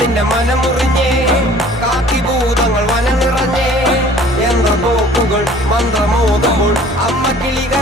കാലത്തിന്റെ മനമുറിഞ്ഞേ കാക്കിഭൂതങ്ങൾ വന നിറഞ്ഞേ യന്ത്രപോക്കുകൾ മന്ത്രമോതുമ്പോൾ അമ്മ കിളികൾ